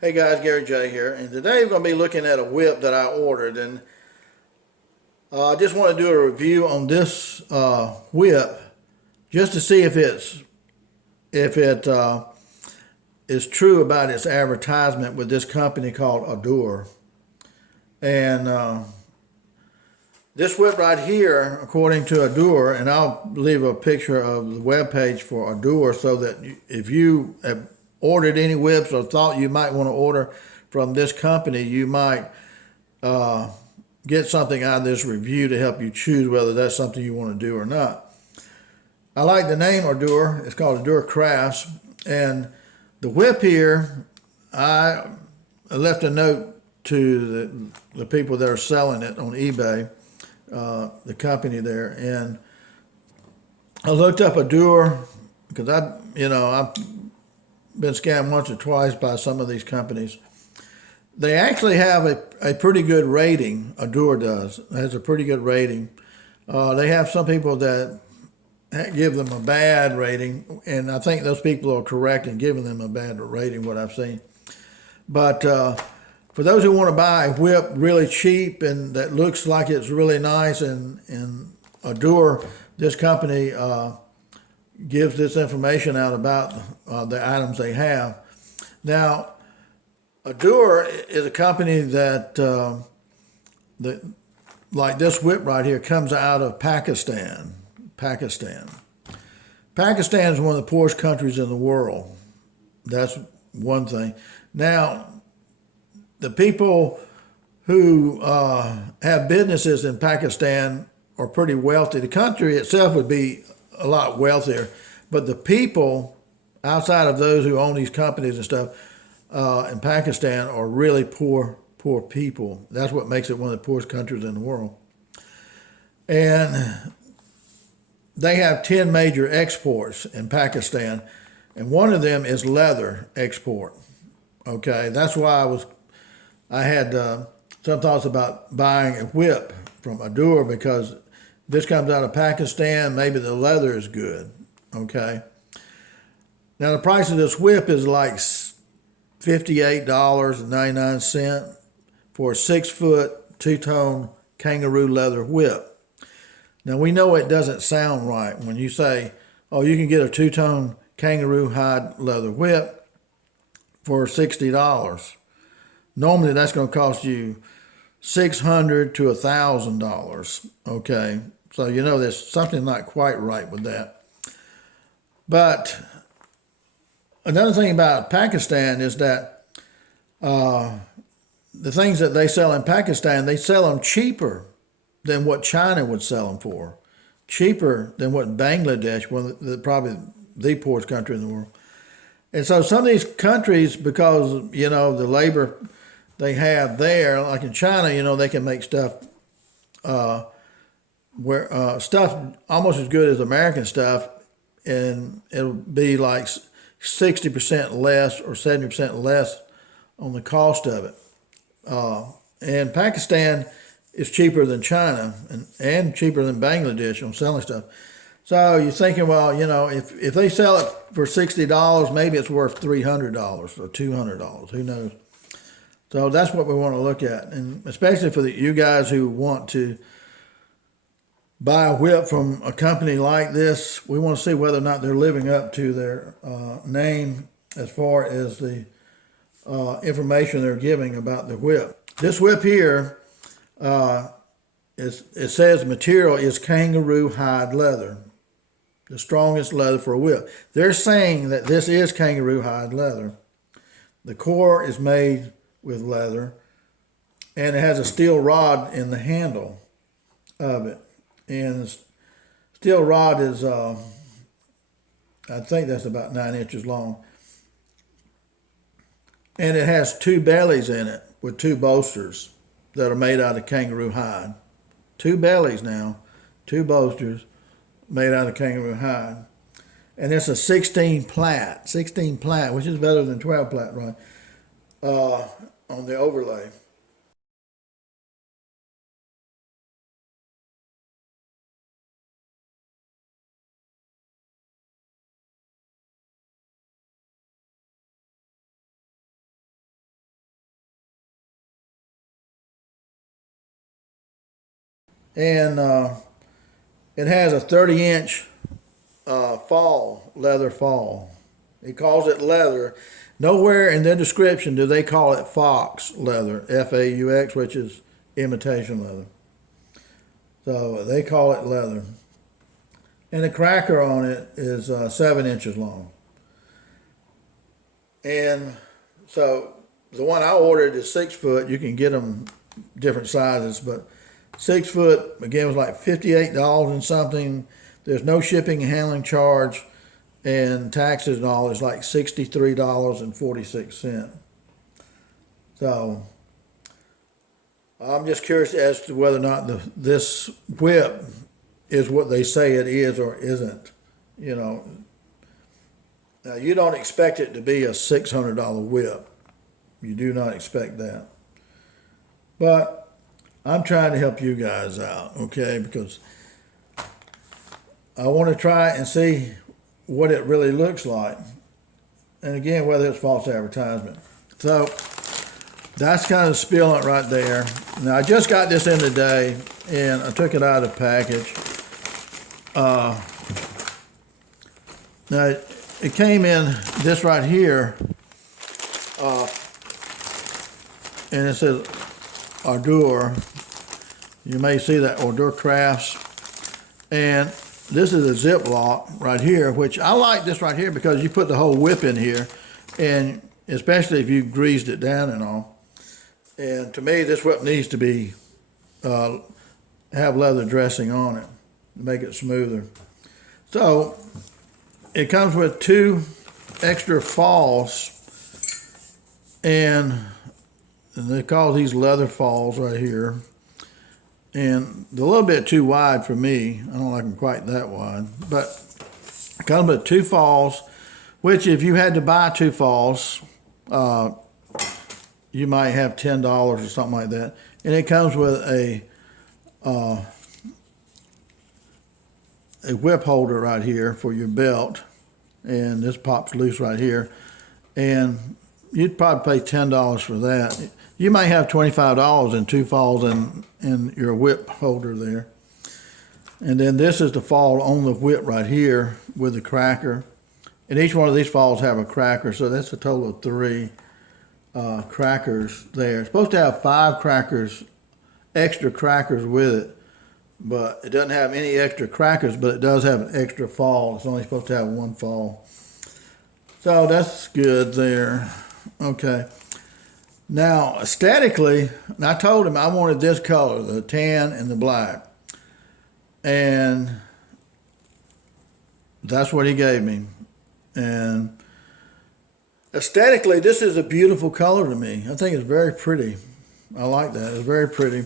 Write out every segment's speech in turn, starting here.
Hey guys, Gary J here, and today we're going to be looking at a whip that I ordered, and I just want to do a review on this whip just to see if it is true about its advertisement with this company called Ardour. And this whip right here, according to Ardour, and I'll leave a picture of the webpage for Ardour so that if you have ordered any whips or thought you might want to order from this company, you might get something out of this review to help you choose whether that's something you want to do or not. I like the name Ardour. It's called Ardour Crafts. And the whip here, I left a note to the people that are selling it on eBay, the company there. And I looked up Ardour because I've been scammed once or twice by some of these companies. They actually have a pretty good rating. Ardour does. It has a pretty good rating. They have some people that give them a bad rating, and I think those people are correct in giving them a bad rating, what I've seen. But for those who want to buy a whip really cheap and that looks like it's really nice, and Ardour, this company, gives this information out about the items they have. Now, Ardour is a company that, like this whip right here, comes out of Pakistan. Pakistan is one of the poorest countries in the world. That's one thing. Now, the people who have businesses in Pakistan are pretty wealthy. The country itself would be a lot wealthier, but the people outside of those who own these companies and stuff in Pakistan are really poor people. That's what makes it one of the poorest countries in the world. And they have 10 major exports in Pakistan, and one of them is leather export. Okay, that's why I had some thoughts about buying a whip from Ardour, because this comes out of Pakistan, maybe the leather is good. Okay. Now the price of this whip is like $58.99 for a 6-foot two-tone kangaroo leather whip. Now we know it doesn't sound right when you say, oh, you can get a two-tone kangaroo hide leather whip for $60. Normally that's going to cost you $600 to $1,000. Okay, so you know there's something not quite right with that. But another thing about Pakistan is that the things that they sell in Pakistan, they sell them cheaper than what China would sell them for, cheaper than what Bangladesh, probably the poorest country in the world. And so some of these countries, because the labor they have there, like in China, they can make stuff stuff almost as good as American stuff, and it'll be like 60% less or 70% less on the cost of it. And Pakistan is cheaper than China and cheaper than Bangladesh on selling stuff. So you're thinking, well, if they sell it for $60, maybe it's worth $300 or $200. Who knows? So that's what we want to look at, and especially for you guys who want to buy a whip from a company like this, we want to see whether or not they're living up to their name as far as the information they're giving about the whip. This whip here, it says material is kangaroo hide leather, the strongest leather for a whip. They're saying that this is kangaroo hide leather. The core is made with leather, and it has a steel rod in the handle of it. And the steel rod is, I think that's about 9 inches long. And it has 2 bellies in it with 2 bolsters that are made out of kangaroo hide. 2 bellies now, 2 bolsters made out of kangaroo hide. And it's a 16 plat, which is better than 12 plat, right? On the overlay. And it has a 30-inch leather fall. He calls it leather. Nowhere in their description do they call it fox leather, F-A-U-X, which is imitation leather. So they call it leather. And the cracker on it is 7 inches long. And so the one I ordered is 6 foot. You can get them different sizes, but 6 foot, again, was like $58 and something. There's no shipping and handling charge, and taxes and all is like $63.46. So I'm just curious as to whether or not this whip is what they say it is or isn't. You know, now you don't expect it to be a $600 whip. You do not expect that. But I'm trying to help you guys out, okay? Because I want to try and see what it really looks like. And again, whether it's false advertisement. So that's kind of the spill on it right there. Now, I just got this in today, and I took it out of the package. Now, it came in this right here, and it says Ardour. You may see that Ardour Crafts. And this is a Ziploc right here, which I like this right here because you put the whole whip in here, and especially if you greased it down and all. And to me, this whip needs to be have leather dressing on it to make it smoother. So it comes with 2 extra falls, and they call these leather falls right here. And they're a little bit too wide for me. I don't like them quite that wide. But it comes with 2 falls, which if you had to buy 2 falls, you might have $10 or something like that. And it comes with a whip holder right here for your belt. And this pops loose right here. And you'd probably pay $10 for that. You may have $25 in 2 falls in your whip holder there. And then this is the fall on the whip right here with the cracker. And each one of these falls have a cracker, so that's a total of 3 crackers there. It's supposed to have 5 crackers, extra crackers with it, but it doesn't have any extra crackers, but it does have an extra fall. It's only supposed to have 1 fall. So that's good there. Okay. Now, aesthetically, and I told him I wanted this color, the tan and the black. And that's what he gave me. And aesthetically, this is a beautiful color to me. I think it's very pretty. I like that. It's very pretty.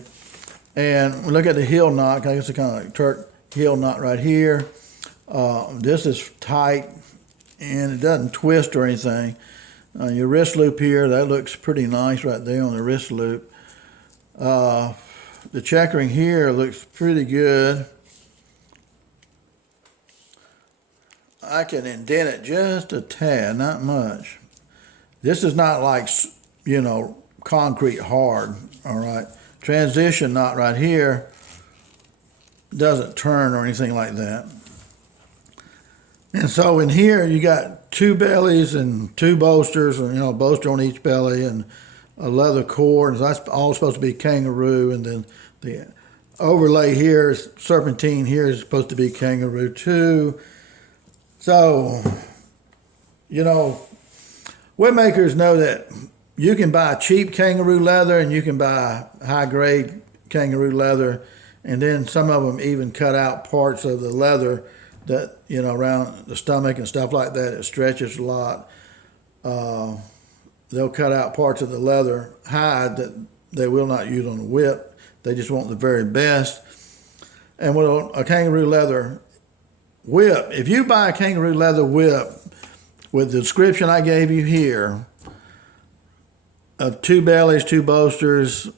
And look at the heel knot. I guess it's kind of like Turk heel knot right here. This is tight, and it doesn't twist or anything. Your wrist loop here, that looks pretty nice right there on the wrist loop. The checkering here looks pretty good. I can indent it just a tad, not much. This is not like, you know, concrete hard, all right? Transition knot right here doesn't turn or anything like that. And so in here, you got 2 bellies and 2 bolsters, and, you know, a bolster on each belly and a leather cord. And that's all supposed to be kangaroo. And then the overlay here is serpentine. Here is supposed to be kangaroo too. So, you know, whip makers know that you can buy cheap kangaroo leather and you can buy high-grade kangaroo leather. And then some of them even cut out parts of the leather that, you know, around the stomach and stuff like that. It stretches a lot. They'll cut out parts of the leather hide that they will not use on the whip. They just want the very best. And with a kangaroo leather whip, if you buy a kangaroo leather whip with the description I gave you here of 2 bellies, 2 bolsters,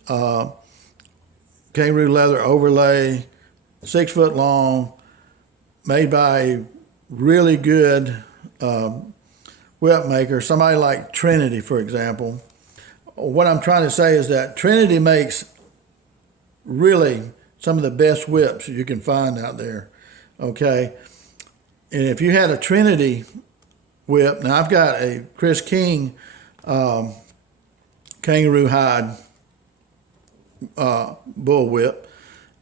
kangaroo leather overlay, 6 foot long, made by a really good whip maker, somebody like Trinity, for example. What I'm trying to say is that Trinity makes really some of the best whips you can find out there. Okay, and if you had a Trinity whip, now I've got a Chris King kangaroo hide bull whip,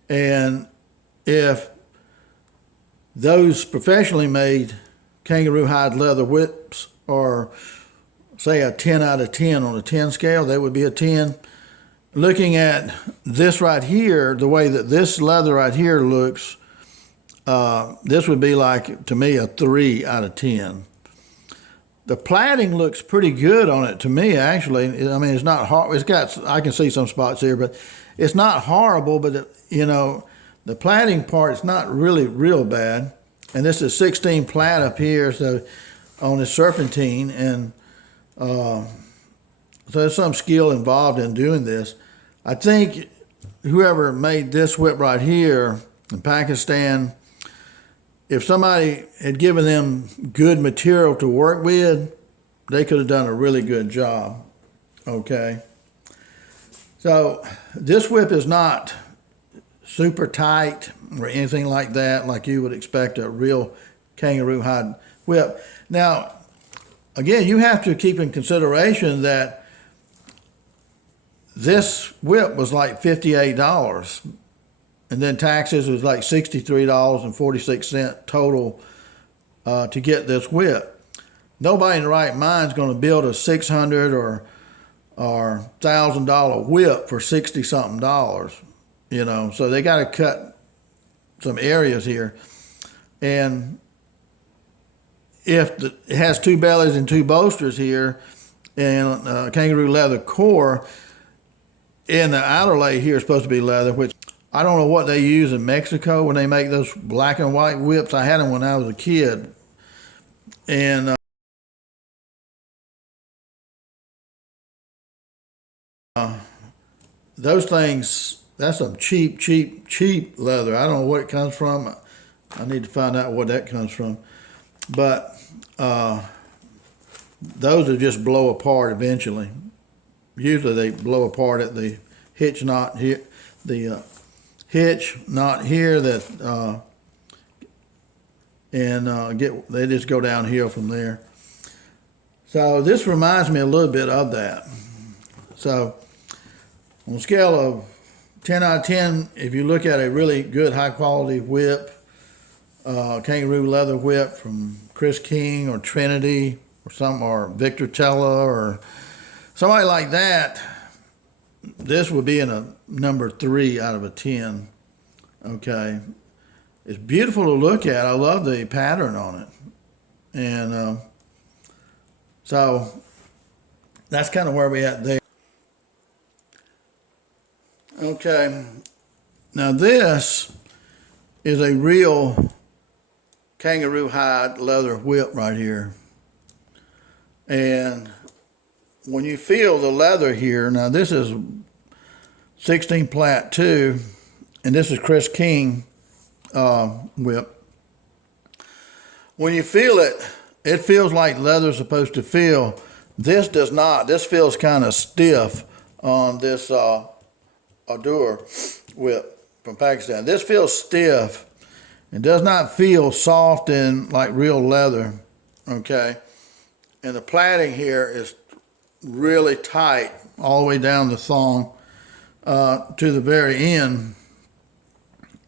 and if those professionally made kangaroo hide leather whips are, say, a 10 out of 10 on a 10 scale, that would be a 10. Looking at this right here, the way that this leather right here looks, this would be like, to me, a 3 out of 10. The plaiting looks pretty good on it to me, actually. I mean, it's not hard. It's got, I can see some spots here, but it's not horrible. But, you know, the plaiting part is not really real bad. And this is 16 plait up here, so on this serpentine. And so there's some skill involved in doing this. I think whoever made this whip right here in Pakistan, if somebody had given them good material to work with, they could have done a really good job. Okay. So this whip is not super tight or anything like that, like you would expect a real kangaroo hide whip. Now, again, you have to keep in consideration that this whip was like $58. And then taxes was like $63.46 total to get this whip. Nobody in the right mind is going to build a $600 or $1,000 whip for $60-something, you know. So they got to cut some areas here. And if it has 2 bellies and 2 bolsters here, and kangaroo leather core, and the outer lay here is supposed to be leather, which I don't know what they use in Mexico when they make those black and white whips. I had them when I was a kid. And those things, that's some cheap leather. I don't know what it comes from. I need to find out what that comes from. But those will just blow apart eventually. Usually they blow apart at the hitch knot here, the hitch knot here, that they just go downhill from there. So this reminds me a little bit of that. So on a scale of 10 out of 10, if you look at a really good high quality whip, kangaroo leather whip from Chris King or Trinity or Victor Tella or somebody like that, this would be in a number 3 out of a 10. Okay. It's beautiful to look at. I love the pattern on it. And so that's kind of where we're at there. Okay. Now this is a real kangaroo hide leather whip right here. And when you feel the leather here, now this is 16 plait too, and this is Chris King whip. When you feel it, it feels like leather's supposed to feel. This does not. This feels kind of stiff on this Ardour whip from Pakistan. This feels stiff. It does not feel soft and like real leather, okay? And the plaiting here is really tight all the way down the thong to the very end.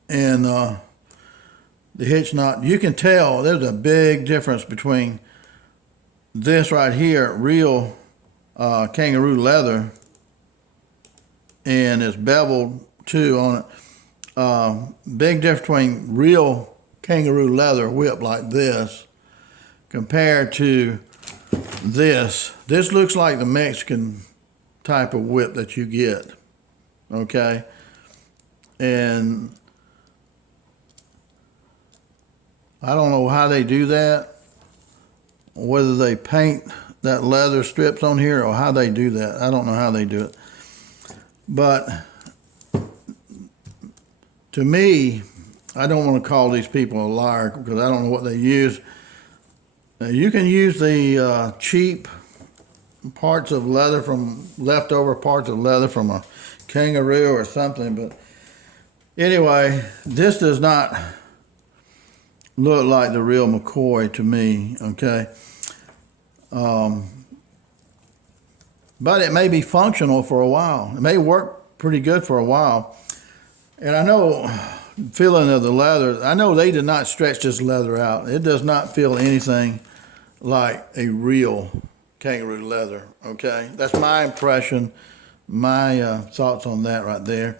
And the hitch knot, you can tell there's a big difference between this right here, real kangaroo leather, and it's beveled too on it. Big difference between real kangaroo leather whip like this compared to this. This looks like the Mexican type of whip that you get, okay? And I don't know how they do that, whether they paint that leather strips on here or how they do that. I don't know how they do it. But to me, I don't want to call these people a liar because I don't know what they use. You can use the cheap parts of leather from leftover parts of leather from a kangaroo or something, but Anyway, this does not look like the real McCoy to me, okay? But it may be functional for a while. It may work pretty good for a while. And I know, feeling of the leather, I know they did not stretch this leather out. It does not feel anything like a real kangaroo leather, okay? That's my impression, my thoughts on that right there.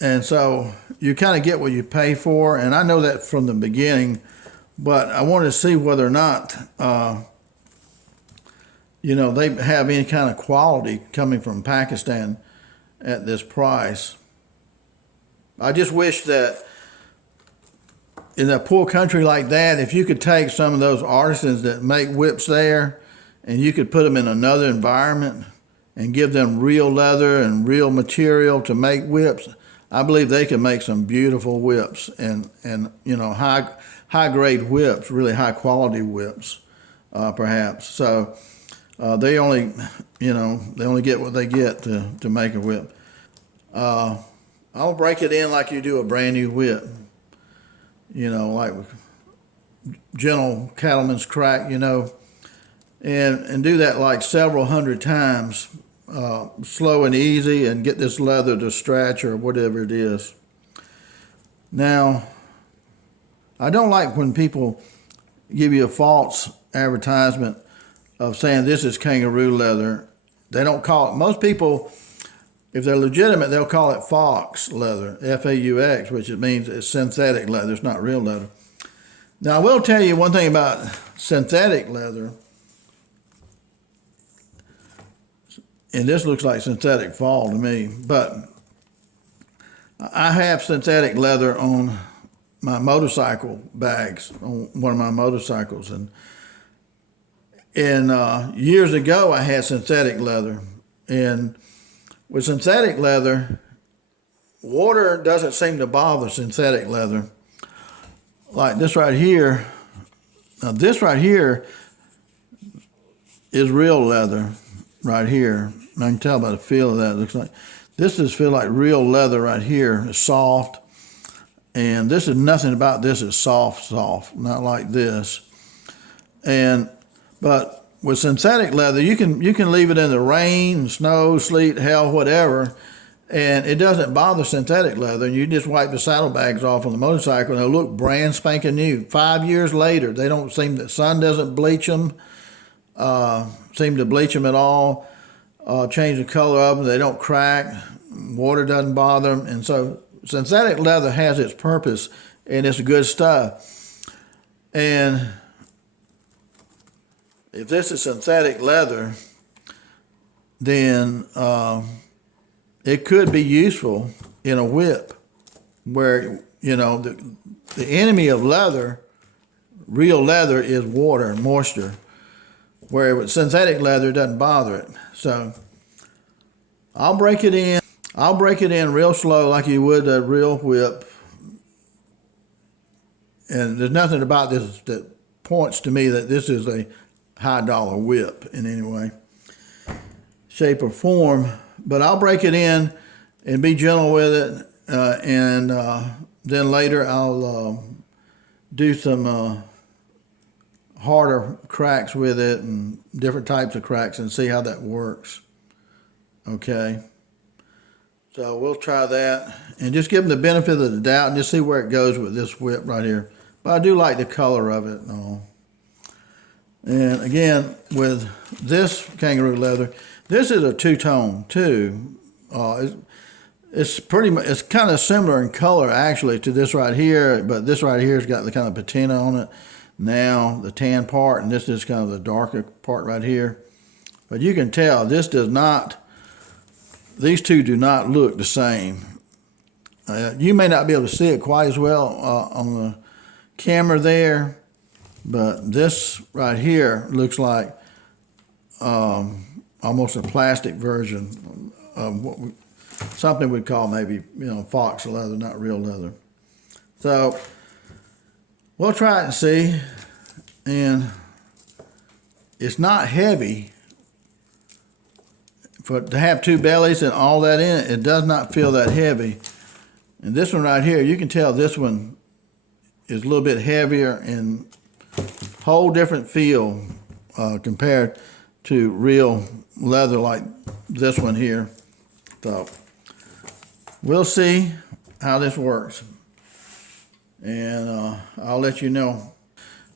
And so you kind of get what you pay for, and I know that from the beginning, but I wanted to see whether or not, they have any kind of quality coming from Pakistan at this price. I just wish that in a poor country like that, if you could take some of those artisans that make whips there and you could put them in another environment and give them real leather and real material to make whips, I believe they can make some beautiful whips and high grade whips, really high quality whips, perhaps. So they only get what they get to make a whip. I'll break it in like you do a brand new whip, like gentle cattleman's crack, and do that like several hundred times. Slow and easy, and get this leather to stretch or whatever it is. Now, I don't like when people give you a false advertisement of saying this is kangaroo leather. They don't call it, most people, if they're legitimate, they'll call it fox leather, F-A-U-X, which it means it's synthetic leather, it's not real leather. Now, I will tell you one thing about synthetic leather. And this looks like synthetic fall to me, but I have synthetic leather on my motorcycle bags, on one of my motorcycles. And years ago, I had synthetic leather. And with synthetic leather, water doesn't seem to bother synthetic leather. Like this right here. Now, this right here is real leather right here. I can tell by the feel of that. It looks like this feel like real leather right here. It's soft, and this is nothing about this is soft, not like this. But with synthetic leather, you can leave it in the rain, snow, sleet, hell, whatever, and it doesn't bother synthetic leather. And you just wipe the saddlebags off on the motorcycle, and they'll look brand spanking new. 5 years later, they don't seem, the sun doesn't bleach them, seem to bleach them at all. Change the color of them. They don't crack. Water doesn't bother them. And so synthetic leather has its purpose, and it's good stuff. And if this is synthetic leather, then it could be useful in a whip where, the enemy of leather, real leather, is water and moisture. Where with synthetic leather, it doesn't bother it. So I'll break it in. I'll break it in real slow like you would a real whip. And there's nothing about this that points to me that this is a high dollar whip in any way, shape, or form. But I'll break it in and be gentle with it. And then later I'll do some harder cracks with it and different types of cracks and see how that works. Okay. So we'll try that and just give them the benefit of the doubt and just see where it goes with this whip right here. But I do like the color of it and all. And again, with this kangaroo leather, this is a two-tone too. It's kind of similar in color actually to this right here, but this right here has got the kind of patina on it. Now the tan part, and this is kind of the darker part right here. But you can tell these two do not look the same. You may not be able to see it quite as well on the camera there, but this right here looks like almost a plastic version of something we'd call maybe, fox leather, not real leather. So we'll try it and see. And it's not heavy, to have two bellies and all that in it, it does not feel that heavy. And this one right here, you can tell this one is a little bit heavier and whole different feel compared to real leather like this one here. So we'll see how this works, and I'll let you know.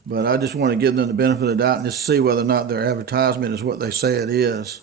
But I just want to give them the benefit of the doubt and just see whether or not their advertisement is what they say it is.